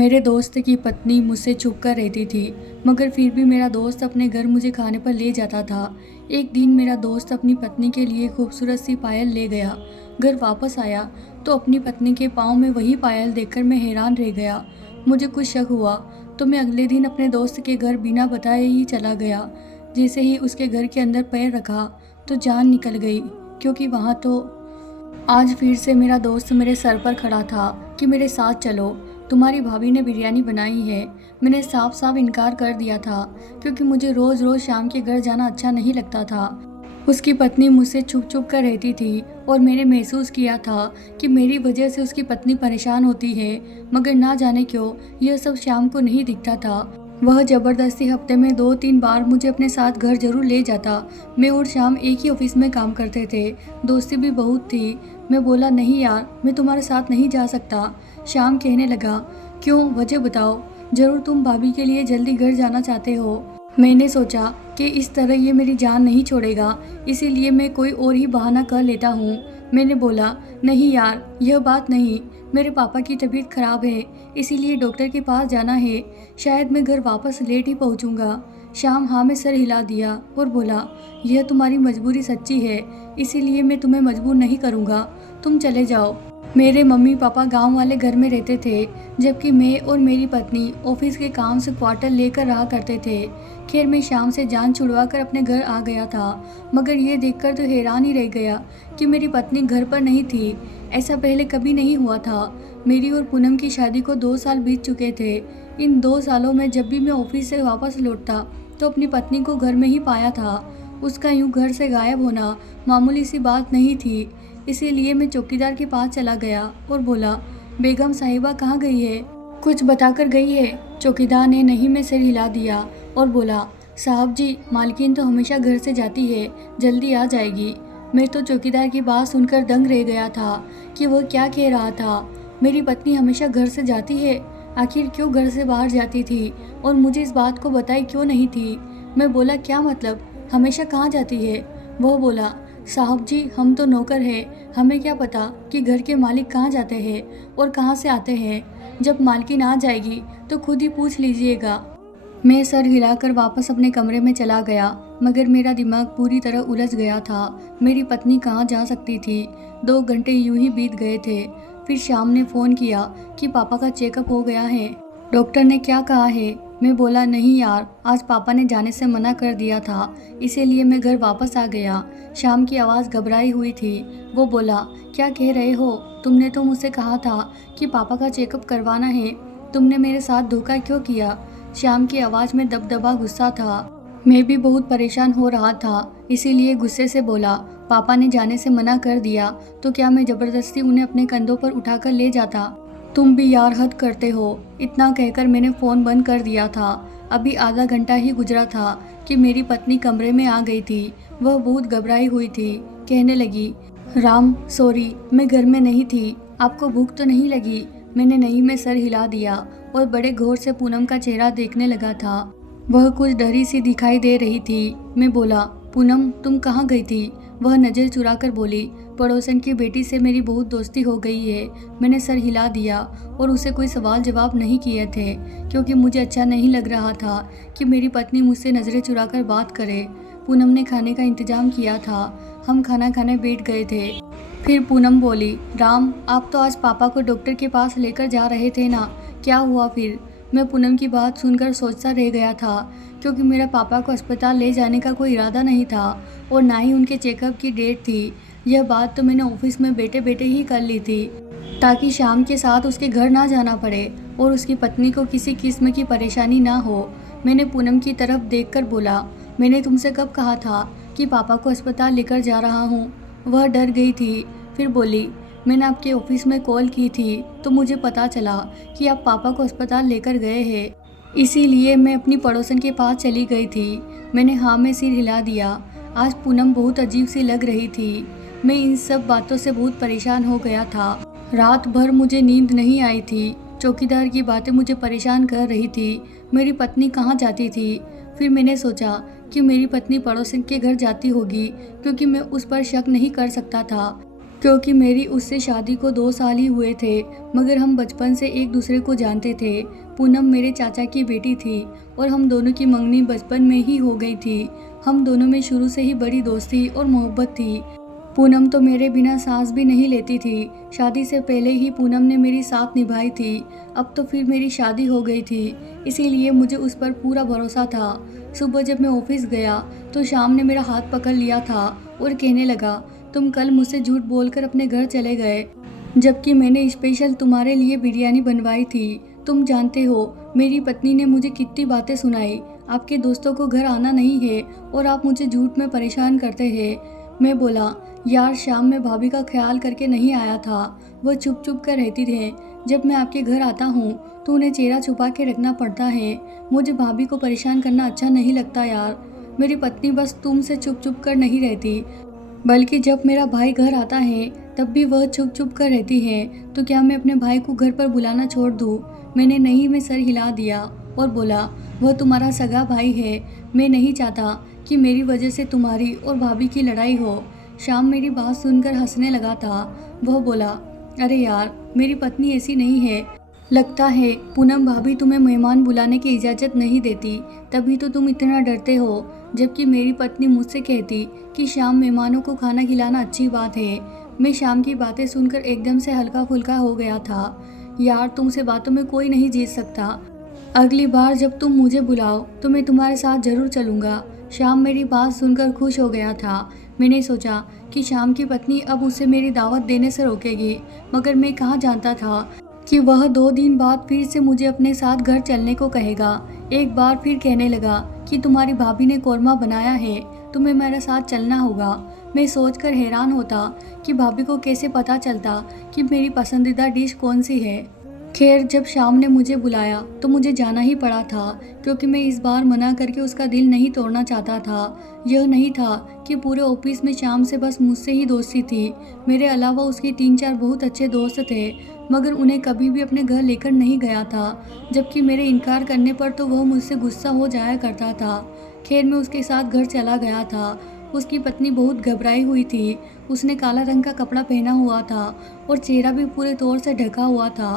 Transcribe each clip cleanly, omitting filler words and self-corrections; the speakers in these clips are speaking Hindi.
मेरे दोस्त की पत्नी मुझसे छुप कर रहती थी, मगर फिर भी मेरा दोस्त अपने घर मुझे खाने पर ले जाता था। एक दिन मेरा दोस्त अपनी पत्नी के लिए खूबसूरत सी पायल ले गया। घर वापस आया तो अपनी पत्नी के पाँव में वही पायल देखकर मैं हैरान रह गया। मुझे कुछ शक हुआ तो मैं अगले दिन अपने दोस्त के घर बिना बताए ही चला गया। जैसे ही उसके घर के अंदर पैर रखा तो जान निकल गई, क्योंकि वहाँ तो आज फिर से मेरा दोस्त मेरे सर पर खड़ा था कि मेरे साथ चलो, तुम्हारी भाभी ने बिरयानी बनाई है। मैंने साफ साफ इनकार कर दिया था, क्योंकि मुझे रोज़ रोज़ शाम के घर जाना अच्छा नहीं लगता था। उसकी पत्नी मुझसे छुप छुप कर रहती थी और मैंने महसूस किया था कि मेरी वजह से उसकी पत्नी परेशान होती है, मगर ना जाने क्यों यह सब शाम को नहीं दिखता था। वह ज़बरदस्ती हफ्ते में 2-3 बार मुझे अपने साथ घर जरूर ले जाता। मैं और शाम एक ही ऑफिस में काम करते थे, दोस्ती भी बहुत थी। मैं बोला, नहीं यार, मैं तुम्हारे साथ नहीं जा सकता। शाम कहने लगा, क्यों, वजह बताओ। ज़रूर तुम भाभी के लिए जल्दी घर जाना चाहते हो। मैंने सोचा कि इस तरह ये मेरी जान नहीं छोड़ेगा, इसीलिए मैं कोई और ही बहाना कर लेता हूँ। मैंने बोला, नहीं यार, यह बात नहीं, मेरे पापा की तबीयत खराब है, इसीलिए डॉक्टर के पास जाना है। शायद मैं घर वापस लेट ही पहुँचूँगा। शाम हाँ में सर हिला दिया और बोला, यह तुम्हारी मजबूरी सच्ची है, इसीलिए मैं तुम्हें मजबूर नहीं करूँगा, तुम चले जाओ। मेरे मम्मी पापा गांव वाले घर में रहते थे, जबकि मैं और मेरी पत्नी ऑफिस के काम से क्वार्टर लेकर रहा करते थे। खैर, मैं शाम से जान छुड़वा कर अपने घर आ गया था, मगर ये देखकर तो हैरान ही रह गया कि मेरी पत्नी घर पर नहीं थी। ऐसा पहले कभी नहीं हुआ था। मेरी और पूनम की शादी को 2 साल बीत चुके थे। इन 2 सालों में जब भी मैं ऑफिस से वापस लौटता तो अपनी पत्नी को घर में ही पाया था। उसका यूं घर से गायब होना मामूली सी बात नहीं थी। इसीलिए मैं चौकीदार के पास चला गया और बोला, बेगम साहिबा कहाँ गई है, कुछ बताकर गई है। चौकीदार ने नहीं में सिर हिला दिया और बोला, साहब जी, मालकिन तो हमेशा घर से जाती है, जल्दी आ जाएगी। मैं तो चौकीदार की बात सुनकर दंग रह गया था कि वह क्या कह रहा था। मेरी पत्नी हमेशा घर से जाती है, आखिर क्यों घर से बाहर जाती थी और मुझे इस बात को बताई क्यों नहीं थी। मैं बोला, क्या मतलब, हमेशा कहाँ जाती है। वह बोला, साहब जी, हम तो नौकर हैं, हमें क्या पता कि घर के मालिक कहाँ जाते हैं और कहाँ से आते हैं। जब मालकिन आ जाएगी तो खुद ही पूछ लीजिएगा। मैं सर हिलाकर वापस अपने कमरे में चला गया, मगर मेरा दिमाग पूरी तरह उलझ गया था। मेरी पत्नी कहाँ जा सकती थी। 2 घंटे यूं ही बीत गए थे। फिर शाम ने फ़ोन किया कि पापा का चेकअप हो गया है, डॉक्टर ने क्या कहा है। मैं बोला, नहीं यार, आज पापा ने जाने से मना कर दिया था, इसीलिए मैं घर वापस आ गया। शाम की आवाज़ घबराई हुई थी। वो बोला, क्या कह रहे हो, तुमने तो मुझसे कहा था कि पापा का चेकअप करवाना है, तुमने मेरे साथ धोखा क्यों किया। शाम की आवाज़ में दबदबा गुस्सा था। मैं भी बहुत परेशान हो रहा था, इसीलिए गुस्से से बोला, पापा ने जाने से मना कर दिया तो क्या मैं ज़बरदस्ती उन्हें अपने कंधों पर उठाकर ले जाता। तुम भी यार हद करते हो। इतना कहकर मैंने फ़ोन बंद कर दिया था। अभी आधा घंटा ही गुजरा था कि मेरी पत्नी कमरे में आ गई थी। वह बहुत घबराई हुई थी। कहने लगी, राम सॉरी, मैं घर में नहीं थी, आपको भूख तो नहीं लगी। मैंने नहीं में सर हिला दिया और बड़े गौर से पूनम का चेहरा देखने लगा था। वह कुछ डरी सी दिखाई दे रही थी। मैं बोला, पूनम तुम कहाँ गई थी। वह नज़र चुरा कर बोली, पड़ोसन की बेटी से मेरी बहुत दोस्ती हो गई है। मैंने सर हिला दिया और उसे कोई सवाल जवाब नहीं किए थे, क्योंकि मुझे अच्छा नहीं लग रहा था कि मेरी पत्नी मुझसे नज़रें चुरा कर बात करे। पूनम ने खाने का इंतजाम किया था। हम खाना खाने बैठ गए थे। फिर पूनम बोली, राम, आप तो आज पापा को डॉक्टर के पास लेकर जा रहे थे ना, क्या हुआ फिर। मैं पूनम की बात सुनकर सोचता रह गया था, क्योंकि मेरा पापा को अस्पताल ले जाने का कोई इरादा नहीं था और ना ही उनके चेकअप की डेट थी। यह बात तो मैंने ऑफिस में बैठे बैठे ही कर ली थी, ताकि शाम के साथ उसके घर ना जाना पड़े और उसकी पत्नी को किसी किस्म की परेशानी ना हो। मैंने पूनम की तरफ देखकर बोला, मैंने तुमसे कब कहा था कि पापा को अस्पताल लेकर जा रहा हूँ। वह डर गई थी। फिर बोली, मैंने आपके ऑफिस में कॉल की थी तो मुझे पता चला कि आप पापा को अस्पताल लेकर गए हैं, इसीलिए मैं अपनी पड़ोसन के पास चली गई थी। मैंने हाँ में सिर हिला दिया। आज पूनम बहुत अजीब सी लग रही थी। मैं इन सब बातों से बहुत परेशान हो गया था। रात भर मुझे नींद नहीं आई थी। चौकीदार की बातें मुझे परेशान कर रही थी। मेरी पत्नी कहाँ जाती थी। फिर मैंने सोचा कि मेरी पत्नी पड़ोसन के घर जाती होगी, क्योंकि मैं उस पर शक नहीं कर सकता था। क्योंकि मेरी उससे शादी को 2 साल ही हुए थे, मगर हम बचपन से एक दूसरे को जानते थे। पूनम मेरे चाचा की बेटी थी और हम दोनों की मंगनी बचपन में ही हो गई थी। हम दोनों में शुरू से ही बड़ी दोस्ती और मोहब्बत थी। पूनम तो मेरे बिना सांस भी नहीं लेती थी। शादी से पहले ही पूनम ने मेरी साथ निभाई थी। अब तो फिर मेरी शादी हो गई थी, इसीलिए मुझे उस पर पूरा भरोसा था। सुबह जब मैं ऑफिस गया तो शाम ने मेरा हाथ पकड़ लिया था और कहने लगा, तुम कल मुझसे झूठ बोलकर अपने घर चले गए, जबकि मैंने स्पेशल तुम्हारे लिए बिरयानी बनवाई थी। तुम जानते हो मेरी पत्नी ने मुझे कितनी बातें सुनाई। आपके दोस्तों को घर आना नहीं है और आप मुझे झूठ में परेशान करते हैं। मैं बोला, यार शाम में भाभी का ख्याल करके नहीं आया था। वह चुप चुप कर रहती है। जब मैं आपके घर आता हूँ तो उन्हें चेहरा छुपा के रखना पड़ता है। मुझे भाभी को परेशान करना अच्छा नहीं लगता यार। मेरी पत्नी बस तुमसे चुप चुप कर नहीं रहती, बल्कि जब मेरा भाई घर आता है तब भी वह चुप चुप कर रहती है। तो क्या मैं अपने भाई को घर पर बुलाना छोड़ दूँ? मैंने नहीं में सर हिला दिया और बोला, वह तुम्हारा सगा भाई है। मैं नहीं चाहता कि मेरी वजह से तुम्हारी और भाभी की लड़ाई हो। शाम मेरी बात सुनकर हंसने लगा था। वह बोला, अरे यार मेरी पत्नी ऐसी नहीं है। लगता है पूनम भाभी तुम्हें मेहमान बुलाने की इजाज़त नहीं देती, तभी तो तुम इतना डरते हो। जबकि मेरी पत्नी मुझसे कहती कि शाम मेहमानों को खाना खिलाना अच्छी बात है। मैं शाम की बातें सुनकर एकदम से हल्का फुल्का हो गया था। यार तुमसे बातों में कोई नहीं जीत सकता। अगली बार जब तुम मुझे बुलाओ तो मैं तुम्हारे साथ ज़रूर चलूँगा। शाम मेरी बात सुनकर खुश हो गया था। मैंने सोचा कि शाम की पत्नी अब उसे मेरी दावत देने से रोकेगी, मगर मैं कहाँ जानता था कि वह 2 दिन बाद फिर से मुझे अपने साथ घर चलने को कहेगा। एक बार फिर कहने लगा कि तुम्हारी भाभी ने कौरमा बनाया है, तुम्हें मेरे साथ चलना होगा। मैं सोचकर हैरान होता कि भाभी को कैसे पता चलता कि मेरी पसंदीदा डिश कौन सी है। खैर जब शाम ने मुझे बुलाया तो मुझे जाना ही पड़ा था, क्योंकि मैं इस बार मना करके उसका दिल नहीं तोड़ना चाहता था। यह नहीं था कि पूरे ऑफिस में शाम से बस मुझसे ही दोस्ती थी। मेरे अलावा उसके 3-4 बहुत अच्छे दोस्त थे, मगर उन्हें कभी भी अपने घर लेकर नहीं गया था। जबकि मेरे इनकार करने पर तो वह मुझसे गुस्सा हो जाया करता था। खैर मैं उसके साथ घर चला गया था। उसकी पत्नी बहुत घबराई हुई थी। उसने काला रंग का कपड़ा पहना हुआ था और चेहरा भी पूरे तौर से ढका हुआ था।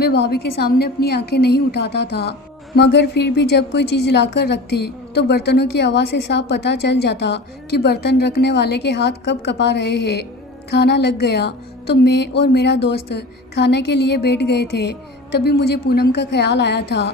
मैं भाभी के सामने अपनी आंखें नहीं उठाता था, मगर फिर भी जब कोई चीज़ लाकर रखती तो बर्तनों की आवाज़ से साफ पता चल जाता कि बर्तन रखने वाले के हाथ कब कपा रहे हैं। खाना लग गया तो मैं और मेरा दोस्त खाने के लिए बैठ गए थे। तभी मुझे पूनम का ख्याल आया था।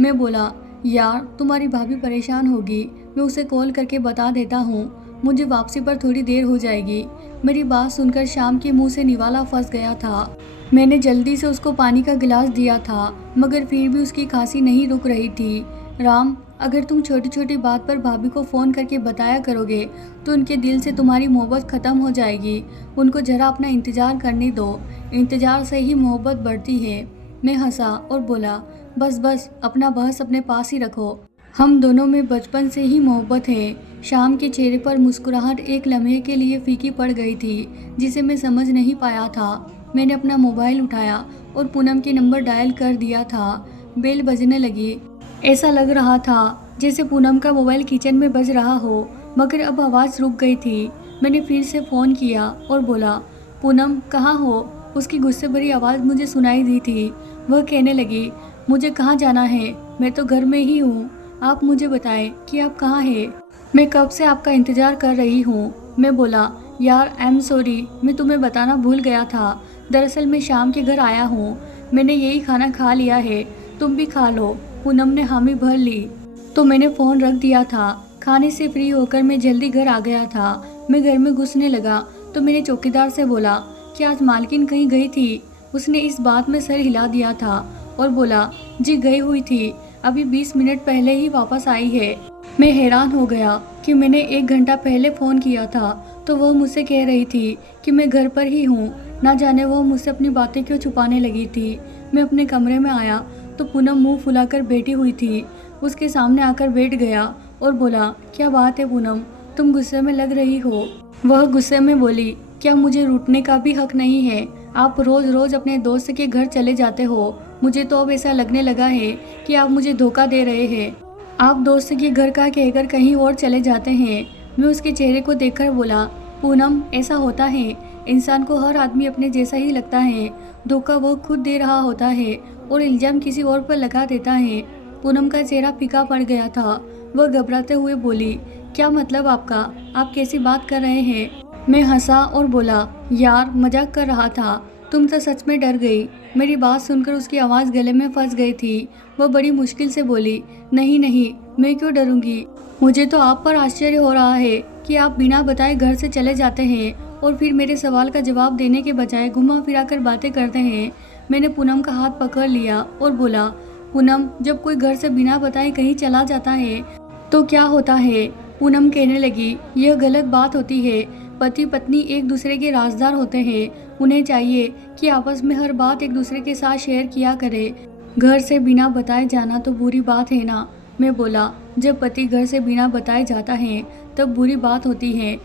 मैं बोला, यार तुम्हारी भाभी परेशान होगी, मैं उसे कॉल करके बता देता हूँ। मुझे वापसी पर थोड़ी देर हो जाएगी। मेरी बात सुनकर शाम के मुंह से निवाला फंस गया था। मैंने जल्दी से उसको पानी का गिलास दिया था, मगर फिर भी उसकी खांसी नहीं रुक रही थी। राम, अगर तुम छोटी छोटी बात पर भाभी को फ़ोन करके बताया करोगे तो उनके दिल से तुम्हारी मोहब्बत ख़त्म हो जाएगी। उनको ज़रा अपना इंतज़ार करने दो, इंतज़ार से ही मोहब्बत बढ़ती है। मैं हंसा और बोला, बस बस अपना बहस अपने पास ही रखो। हम दोनों में बचपन से ही मोहब्बत है। शाम के चेहरे पर मुस्कुराहट एक लम्हे के लिए फीकी पड़ गई थी, जिसे मैं समझ नहीं पाया था। मैंने अपना मोबाइल उठाया और पूनम के नंबर डायल कर दिया था। बेल बजने लगी। ऐसा लग रहा था जैसे पूनम का मोबाइल किचन में बज रहा हो, मगर अब आवाज़ रुक गई थी। मैंने फिर से फ़ोन किया और बोला, पूनम कहाँ हो? उसकी गुस्से भरी आवाज़ मुझे सुनाई दी थी। वह कहने लगी, मुझे कहाँ जाना है, मैं तो घर में ही हूँ। आप मुझे बताएं कि आप कहाँ हैं। मैं कब से आपका इंतज़ार कर रही हूँ। मैं बोला, यार आई एम सॉरी, मैं तुम्हें बताना भूल गया था। दरअसल मैं शाम के घर आया हूँ। मैंने यही खाना खा लिया है, तुम भी खा लो। पूनम ने हामी भर ली तो मैंने फ़ोन रख दिया था। खाने से फ्री होकर मैं जल्दी घर आ गया था। मैं घर में घुसने लगा तो मैंने चौकीदार से बोला कि आज मालकिन कहीं गई थी। उसने इस बात में सर हिला दिया था और बोला, जी गई हुई थी, अभी 20 मिनट पहले ही वापस आई है। मैं हैरान हो गया कि मैंने 1 घंटा पहले फ़ोन किया था तो वह मुझसे कह रही थी कि मैं घर पर ही हूँ। ना जाने वह मुझसे अपनी बातें क्यों छुपाने लगी थी। मैं अपने कमरे में आया तो पूनम मुंह फुलाकर बैठी हुई थी। उसके सामने आकर बैठ गया और बोला, क्या बात है पूनम, तुम गुस्से में लग रही हो। वह गुस्से में बोली, क्या मुझे रूठने का भी हक नहीं है? आप रोज़ रोज़ अपने दोस्त के घर चले जाते हो। मुझे तो अब ऐसा लगने लगा है कि आप मुझे धोखा दे रहे हैं। आप दोस्त के घर का कहकर कहीं और चले जाते हैं। मैं उसके चेहरे को देखकर बोला, पूनम ऐसा होता है, इंसान को हर आदमी अपने जैसा ही लगता है। धोखा वह खुद दे रहा होता है और इल्जाम किसी और पर लगा देता है। पूनम का चेहरा फीका पड़ गया था। वह घबराते हुए बोली, क्या मतलब आपका? आप कैसी बात कर रहे हैं? मैं हंसा और बोला, यार मजाक कर रहा था। तुम तो सच में डर गई। मेरी बात सुनकर उसकी आवाज़ गले में फंस गई थी। वह बड़ी मुश्किल से बोली, नहीं नहीं, मैं क्यों डरूंगी? मुझे तो आप पर आश्चर्य हो रहा है कि आप बिना बताए घर से चले जाते हैं और फिर मेरे सवाल का जवाब देने के बजाय घुमा फिरा कर बातें करते हैं। मैंने पूनम का हाथ पकड़ लिया और बोला, पूनम, जब कोई घर से बिना बताए कहीं चला जाता है तो क्या होता है? पूनम कहने लगी, यह गलत बात होती है। पति पत्नी एक दूसरे के राजदार होते हैं। उन्हें चाहिए कि आपस में हर बात एक दूसरे के साथ शेयर किया करे। घर से बिना बताए जाना तो बुरी बात है ना? मैं बोला, जब पति घर से बिना बताए जाता है तब बुरी बात होती है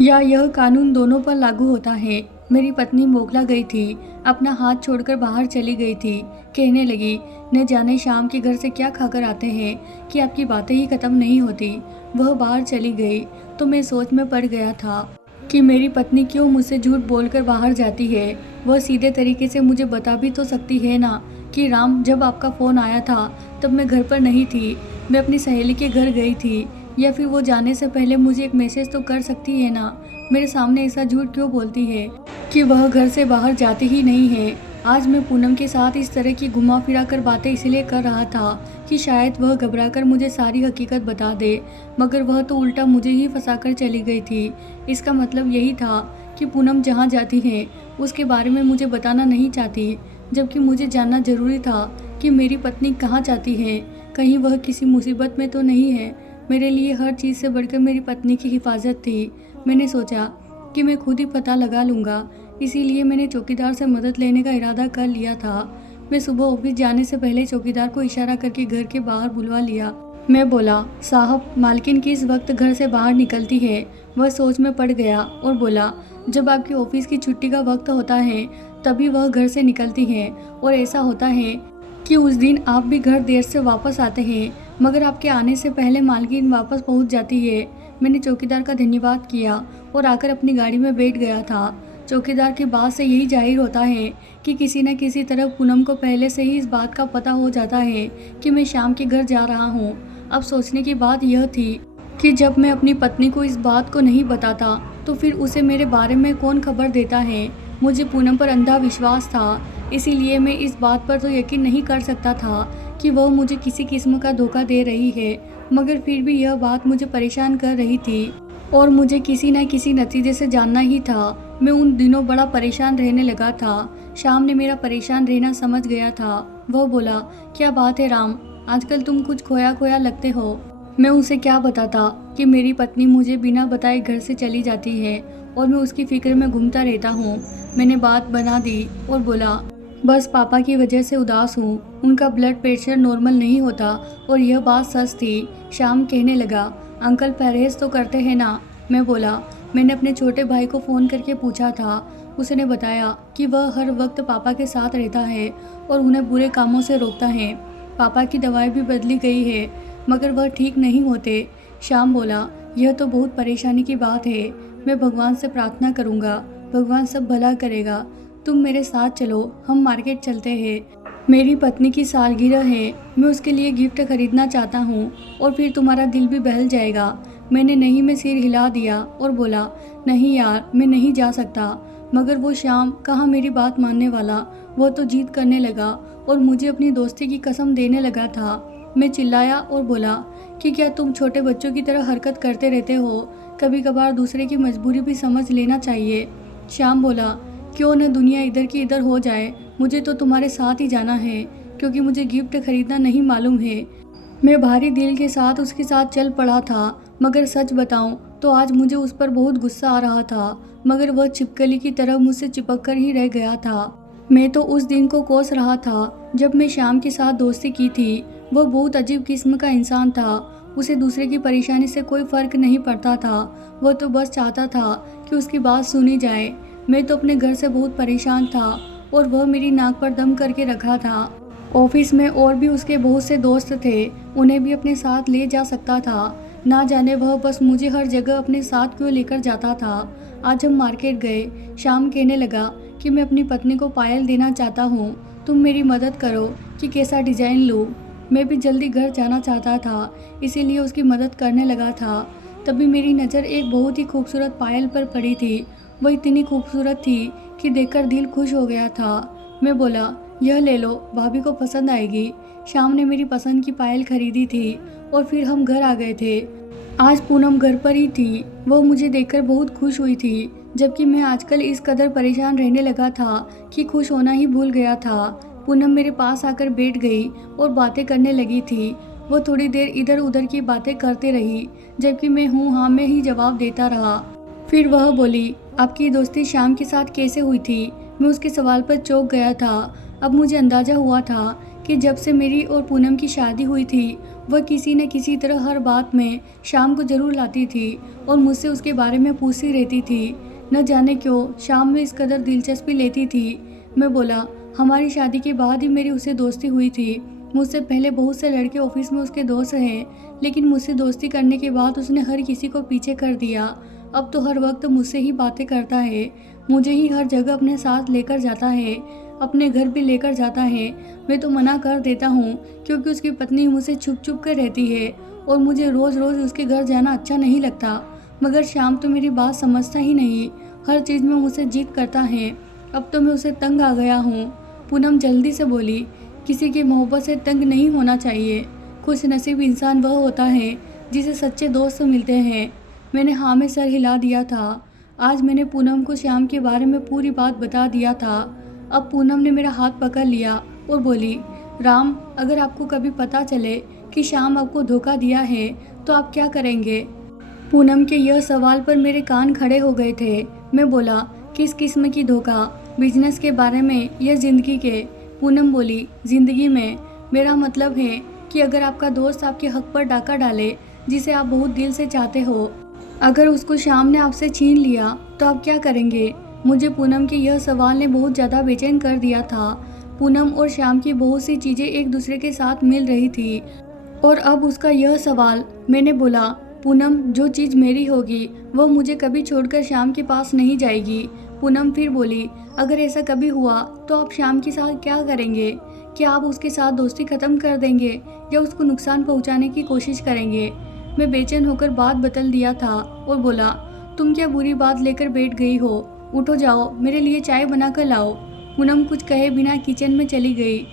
या यह कानून दोनों पर लागू होता है? मेरी पत्नी बौखला गई थी, अपना हाथ छोड़कर बाहर चली गई थी। कहने लगी, न जाने शाम के घर से क्या खाकर आते हैं कि आपकी बातें ही खत्म नहीं होती। वह बाहर चली गई तो मैं सोच में पड़ गया था कि मेरी पत्नी क्यों मुझसे झूठ बोलकर बाहर जाती है। वह सीधे तरीके से मुझे बता भी तो सकती है ना कि राम, जब आपका फ़ोन आया था तब मैं घर पर नहीं थी, मैं अपनी सहेली के घर गई थी। या फिर वो जाने से पहले मुझे एक मैसेज तो कर सकती है ना। मेरे सामने ऐसा झूठ क्यों बोलती है कि वह घर से बाहर जाती ही नहीं है? आज मैं पूनम के साथ इस तरह की घुमा फिरा कर बातें इसलिए कर रहा था कि शायद वह घबराकर मुझे सारी हकीकत बता दे, मगर वह तो उल्टा मुझे ही फंसाकर चली गई थी। इसका मतलब यही था कि पूनम जहाँ जाती है उसके बारे में मुझे बताना नहीं चाहती, जबकि मुझे जानना जरूरी था कि मेरी पत्नी कहाँ जाती है। कहीं वह किसी मुसीबत में तो नहीं है। मेरे लिए हर चीज़ से बढ़कर मेरी पत्नी की हिफाजत थी। मैंने सोचा कि मैं खुद ही पता लगा लूँगा, इसीलिए मैंने चौकीदार से मदद लेने का इरादा कर लिया था। मैं सुबह ऑफिस जाने से पहले चौकीदार को इशारा करके घर के बाहर बुलवा लिया। मैं बोला, साहब, मालकिन किस वक्त घर से बाहर निकलती है? वह सोच में पड़ गया और बोला, जब आपकी ऑफिस की छुट्टी का वक्त होता है तभी वह घर से निकलती है। और ऐसा होता है कि उस दिन आप भी घर देर से वापस आते हैं, मगर आपके आने से पहले मालकिन वापस पहुंच जाती है। मैंने चौकीदार का धन्यवाद किया और आकर अपनी गाड़ी में बैठ गया था। चौकीदार की बात से यही जाहिर होता है कि किसी न किसी तरह पूनम को पहले से ही इस बात का पता हो जाता है कि मैं शाम के घर जा रहा हूँ। अब सोचने की बात यह थी कि जब मैं अपनी पत्नी को इस बात को नहीं बताता तो फिर उसे मेरे बारे में कौन खबर देता है। मुझे पूनम पर अंधा विश्वास था, इसीलिए मैं इस बात पर तो यकीन नहीं कर सकता था कि वह मुझे किसी किस्म का धोखा दे रही है, मगर फिर भी यह बात मुझे परेशान कर रही थी और मुझे किसी न किसी नतीजे से जानना ही था। मैं उन दिनों बड़ा परेशान रहने लगा था। शाम ने मेरा परेशान रहना समझ गया था। वह बोला, क्या बात है राम, आजकल तुम कुछ खोया खोया लगते हो। मैं उसे क्या बताता कि मेरी पत्नी मुझे बिना बताए घर से चली जाती है और मैं उसकी फिक्र में घूमता रहता हूँ। मैंने बात बना दी और बोला, बस पापा की वजह से उदास हूँ। उनका ब्लड प्रेशर नॉर्मल नहीं होता और यह बात सच थी। शाम कहने लगा, अंकल परहेज तो करते हैं ना? मैं बोला, मैंने अपने छोटे भाई को फ़ोन करके पूछा था। उसने बताया कि वह हर वक्त पापा के साथ रहता है और उन्हें बुरे कामों से रोकता है। पापा की दवाई भी बदली गई है मगर वह ठीक नहीं होते। शाम बोला, यह तो बहुत परेशानी की बात है। मैं भगवान से प्रार्थना करूँगा, भगवान सब भला करेगा। तुम मेरे साथ चलो, हम मार्केट चलते हैं। मेरी पत्नी की सालगिरह है, मैं उसके लिए गिफ्ट खरीदना चाहता हूँ और फिर तुम्हारा दिल भी बहल जाएगा। मैंने नहीं में सिर हिला दिया और बोला, नहीं यार, मैं नहीं जा सकता। मगर वो शाम कहाँ मेरी बात मानने वाला। वह तो जिद करने लगा और मुझे अपनी दोस्ती की कसम देने लगा था। मैं चिल्लाया और बोला कि क्या तुम छोटे बच्चों की तरह हरकत करते रहते हो? कभी कभार दूसरे की मजबूरी भी समझ लेना चाहिए। शाम बोला, क्यों न दुनिया इधर की इधर हो जाए, मुझे तो तुम्हारे साथ ही जाना है क्योंकि मुझे गिफ्ट खरीदना नहीं मालूम है। मैं भारी दिल के साथ उसके साथ चल पड़ा था, मगर सच बताऊं तो आज मुझे उस पर बहुत गुस्सा आ रहा था, मगर वह छिपकली की तरह मुझसे चिपक कर ही रह गया था। मैं तो उस दिन को कोस रहा था जब मैं शाम के साथ दोस्ती की थी। वह बहुत अजीब किस्म का इंसान था। उसे दूसरे की परेशानी से कोई फ़र्क नहीं पड़ता था। वह तो बस चाहता था कि उसकी बात सुनी जाए। मैं तो अपने घर से बहुत परेशान था और वह मेरी नाक पर दम करके रखा था। ऑफिस में और भी उसके बहुत से दोस्त थे, उन्हें भी अपने साथ ले जा सकता था। ना जाने वह बस मुझे हर जगह अपने साथ क्यों लेकर जाता था। आज हम मार्केट गए। श्याम कहने लगा कि मैं अपनी पत्नी को पायल देना चाहता हूँ, तुम मेरी मदद करो कि कैसा डिज़ाइन लूँ। मैं भी जल्दी घर जाना चाहता था, इसीलिए उसकी मदद करने लगा था। तभी मेरी नज़र एक बहुत ही खूबसूरत पायल पर पड़ी थी। वह इतनी खूबसूरत थी कि देखकर दिल खुश हो गया था। मैं बोला, यह ले लो, भाभी को पसंद आएगी। श्याम ने मेरी पसंद की पायल खरीदी थी और फिर हम घर आ गए थे। आज पूनम घर पर ही थी। वह मुझे देखकर बहुत खुश हुई थी, जबकि मैं आजकल इस कदर परेशान रहने लगा था कि खुश होना ही भूल गया था। पूनम मेरे पास आकर बैठ गई और बातें करने लगी थी। वो थोड़ी देर इधर उधर की बातें करते रही, जबकि मैं हूँ हाँ में ही जवाब देता रहा। फिर वह बोली, आपकी दोस्ती श्याम के साथ कैसे हुई थी? मैं उसके सवाल पर चौंक गया था। अब मुझे अंदाज़ा हुआ था कि जब से मेरी और पूनम की शादी हुई थी, वह किसी न किसी तरह हर बात में शाम को ज़रूर लाती थी और मुझसे उसके बारे में पूछती रहती थी। न जाने क्यों शाम में इस कदर दिलचस्पी लेती थी। मैं बोला, हमारी शादी के बाद ही मेरी उससे दोस्ती हुई थी। मुझसे पहले बहुत से लड़के ऑफिस में उसके दोस्त हैं, लेकिन मुझसे दोस्ती करने के बाद उसने हर किसी को पीछे कर दिया। अब तो हर वक्त मुझसे ही बातें करता है, मुझे ही हर जगह अपने साथ लेकर जाता है, अपने घर भी लेकर जाता है। मैं तो मना कर देता हूँ क्योंकि उसकी पत्नी मुझसे छुप छुप कर रहती है और मुझे रोज़ रोज़ उसके घर जाना अच्छा नहीं लगता। मगर श्याम तो मेरी बात समझता ही नहीं, हर चीज़ में मुझसे जिद करता है। अब तो मैं उसे तंग आ गया हूँ। पूनम जल्दी से बोली, किसी की मोहब्बत से तंग नहीं होना चाहिए। खुश नसीब इंसान वह होता है जिसे सच्चे दोस्त मिलते हैं। मैंने हाँ में सर हिला दिया था। आज मैंने पूनम को श्याम के बारे में पूरी बात बता दिया था। अब पूनम ने मेरा हाथ पकड़ लिया और बोली, राम, अगर आपको कभी पता चले कि श्याम आपको धोखा दिया है तो आप क्या करेंगे? पूनम के यह सवाल पर मेरे कान खड़े हो गए थे। मैं बोला, किस किस्म की धोखा? बिजनेस के बारे में या ज़िंदगी के? पूनम बोली, ज़िंदगी में। मेरा मतलब है कि अगर आपका दोस्त आपके हक पर डाका डाले जिसे आप बहुत दिल से चाहते हो, अगर उसको श्याम ने आपसे छीन लिया तो आप क्या करेंगे? मुझे पूनम के यह सवाल ने बहुत ज़्यादा बेचैन कर दिया था। पूनम और श्याम की बहुत सी चीज़ें एक दूसरे के साथ मिल रही थी और अब उसका यह सवाल। मैंने बोला, पूनम, जो चीज़ मेरी होगी वह मुझे कभी छोड़कर श्याम के पास नहीं जाएगी। पूनम फिर बोली, अगर ऐसा कभी हुआ तो आप श्याम के साथ क्या करेंगे? क्या आप उसके साथ दोस्ती ख़त्म कर देंगे या उसको नुकसान पहुंचाने की कोशिश करेंगे? मैं बेचैन होकर बात बदल दिया था और बोला, तुम क्या बुरी बात लेकर बैठ गई हो? उठो, जाओ मेरे लिए चाय बना कर लाओ। पूनम कुछ कहे बिना किचन में चली गई।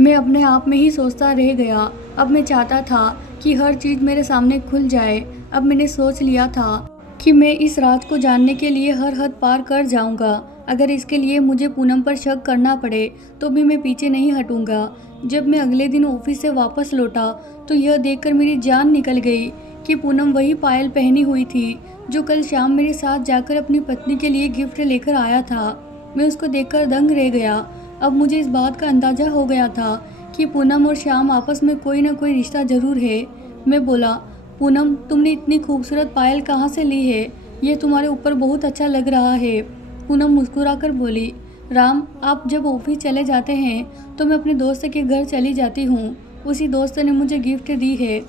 मैं अपने आप में ही सोचता रह गया। अब मैं चाहता था कि हर चीज़ मेरे सामने खुल जाए। अब मैंने सोच लिया था कि मैं इस राज को जानने के लिए हर हद पार कर जाऊंगा। अगर इसके लिए मुझे पूनम पर शक करना पड़े तो भी मैं पीछे नहीं हटूंगा। जब मैं अगले दिन ऑफिस से वापस लौटा तो यह देखकर मेरी जान निकल गई कि पूनम वही पायल पहनी हुई थी जो कल शाम मेरे साथ जाकर अपनी पत्नी के लिए गिफ्ट लेकर आया था। मैं उसको देखकर दंग रह गया। अब मुझे इस बात का अंदाज़ा हो गया था कि पूनम और श्याम आपस में कोई ना कोई रिश्ता ज़रूर है। मैं बोला, पूनम, तुमने इतनी खूबसूरत पायल कहाँ से ली है? ये तुम्हारे ऊपर बहुत अच्छा लग रहा है। पूनम मुस्कुराकर बोली, राम, आप जब ऑफिस चले जाते हैं तो मैं अपने दोस्त के घर चली जाती हूँ। उसी दोस्त ने मुझे गिफ्ट दी है।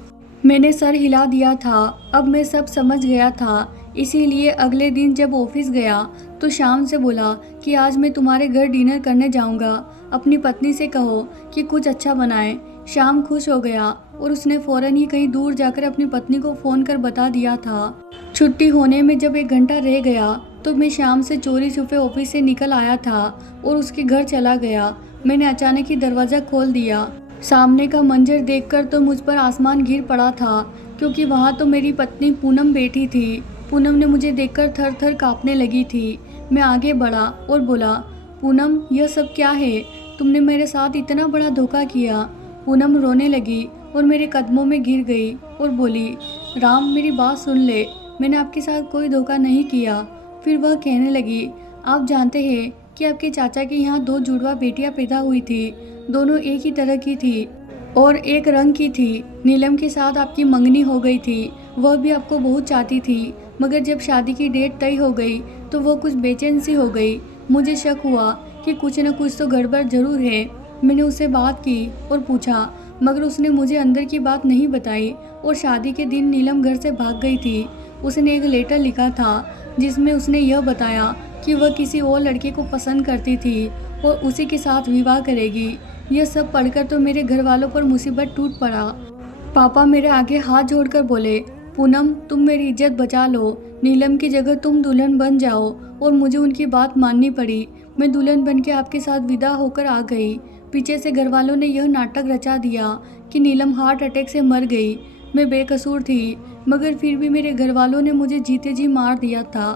मैंने सर हिला दिया था। अब मैं सब समझ गया था। इसीलिए अगले दिन जब ऑफिस गया तो शाम से बोला कि आज मैं तुम्हारे घर डिनर करने जाऊंगा। अपनी पत्नी से कहो कि कुछ अच्छा बनाए। शाम खुश हो गया और उसने फ़ौरन ही कहीं दूर जाकर अपनी पत्नी को फ़ोन कर बता दिया था। छुट्टी होने में जब 1 घंटा रह गया तो मैं शाम से चोरी छुपे ऑफिस से निकल आया था और उसके घर चला गया। मैंने अचानक ही दरवाज़ा खोल दिया। सामने का मंजर देखकर तो मुझ पर आसमान गिर पड़ा था, क्योंकि वहाँ तो मेरी पत्नी पूनम बैठी थी। पूनम ने मुझे देखकर थर थर काँपने लगी थी। मैं आगे बढ़ा और बोला, पूनम, यह सब क्या है? तुमने मेरे साथ इतना बड़ा धोखा किया। पूनम रोने लगी और मेरे कदमों में गिर गई और बोली, राम, मेरी बात सुन ले, मैंने आपके साथ कोई धोखा नहीं किया। फिर वह कहने लगी, आप जानते हैं कि आपके चाचा के यहाँ 2 जुड़वा बेटियाँ पैदा हुई थी। दोनों एक ही तरह की थी और एक रंग की थी। नीलम के साथ आपकी मंगनी हो गई थी। वह भी आपको बहुत चाहती थी, मगर जब शादी की डेट तय हो गई तो वह कुछ बेचैन सी हो गई। मुझे शक हुआ कि कुछ न कुछ तो गड़बड़ जरूर है। मैंने उससे बात की और पूछा, मगर उसने मुझे अंदर की बात नहीं बताई और शादी के दिन नीलम घर से भाग गई थी। उसने एक लेटर लिखा था जिसमें उसने यह बताया कि वह किसी और लड़के को पसंद करती थी और उसी के साथ विवाह करेगी। यह सब पढ़कर तो मेरे घर वालों पर मुसीबत टूट पड़ा। पापा मेरे आगे हाथ जोड़कर बोले, पूनम तुम मेरी इज्जत बचा लो, नीलम की जगह तुम दुल्हन बन जाओ। और मुझे उनकी बात माननी पड़ी। मैं दुल्हन बन के आपके साथ विदा होकर आ गई। पीछे से घर वालों ने यह नाटक रचा दिया कि नीलम हार्ट अटैक से मर गई। मैं बेकसूर थी, मगर फिर भी मेरे घर वालों ने मुझे जीते जी मार दिया था।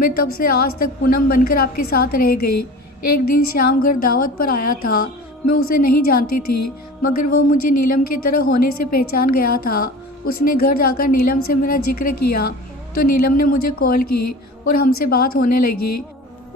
मैं तब से आज तक पूनम बनकर आपके साथ रह गई। एक दिन श्याम घर दावत पर आया था। मैं उसे नहीं जानती थी, मगर वह मुझे नीलम की तरह होने से पहचान गया था। उसने घर जाकर नीलम से मेरा जिक्र किया तो नीलम ने मुझे कॉल की और हमसे बात होने लगी।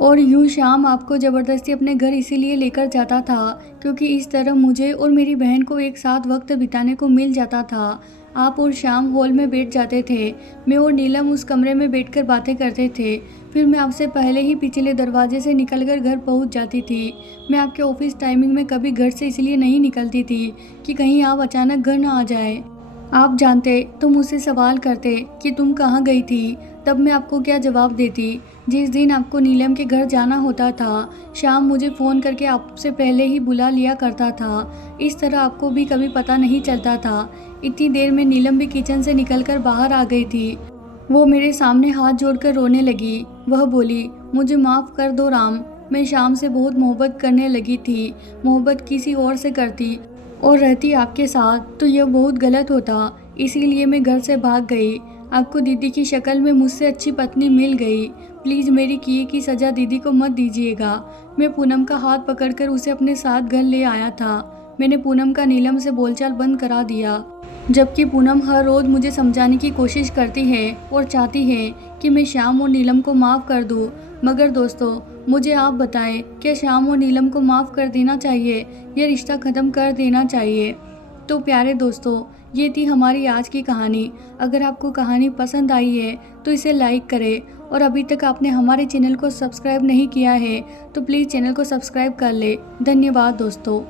और यूं श्याम आपको ज़बरदस्ती अपने घर इसीलिए लेकर जाता था क्योंकि इस तरह मुझे और मेरी बहन को एक साथ वक्त बिताने को मिल जाता था। आप और श्याम हॉल में बैठ जाते थे, मैं और नीलम उस कमरे में बैठकर बातें करते थे। फिर मैं आपसे पहले ही पिछले दरवाजे से निकलकर घर पहुंच जाती थी। मैं आपके ऑफिस टाइमिंग में कभी घर से इसलिए नहीं निकलती थी कि कहीं आप अचानक घर ना आ जाए। आप जानते तो मुझसे सवाल करते कि तुम कहाँ गई थी, तब मैं आपको क्या जवाब देती। जिस दिन आपको नीलम के घर जाना होता था, शाम मुझे फ़ोन करके आपसे पहले ही बुला लिया करता था। इस तरह आपको भी कभी पता नहीं चलता था। इतनी देर में नीलम भी किचन से निकलकर बाहर आ गई थी। वो मेरे सामने हाथ जोड़कर रोने लगी। वह बोली, मुझे माफ़ कर दो राम, मैं शाम से बहुत मोहब्बत करने लगी थी। मोहब्बत किसी और से करती और रहती आपके साथ तो यह बहुत गलत होता, इसीलिए मैं घर से भाग गई। आपको दीदी की शक्ल में मुझसे अच्छी पत्नी मिल गई। प्लीज़ मेरी किए की सज़ा दीदी को मत दीजिएगा। मैं पूनम का हाथ पकड़कर उसे अपने साथ घर ले आया था। मैंने पूनम का नीलम से बोलचाल बंद करा दिया, जबकि पूनम हर रोज़ मुझे समझाने की कोशिश करती है और चाहती है कि मैं श्याम और नीलम को माफ़ कर दूँ। मगर दोस्तों, मुझे आप बताएं, क्या श्याम और नीलम को माफ़ कर देना चाहिए या रिश्ता ख़त्म कर देना चाहिए? तो प्यारे दोस्तों, ये थी हमारी आज की कहानी। अगर आपको कहानी पसंद आई है तो इसे लाइक करें, और अभी तक आपने हमारे चैनल को सब्सक्राइब नहीं किया है तो प्लीज़ चैनल को सब्सक्राइब कर ले। धन्यवाद दोस्तों।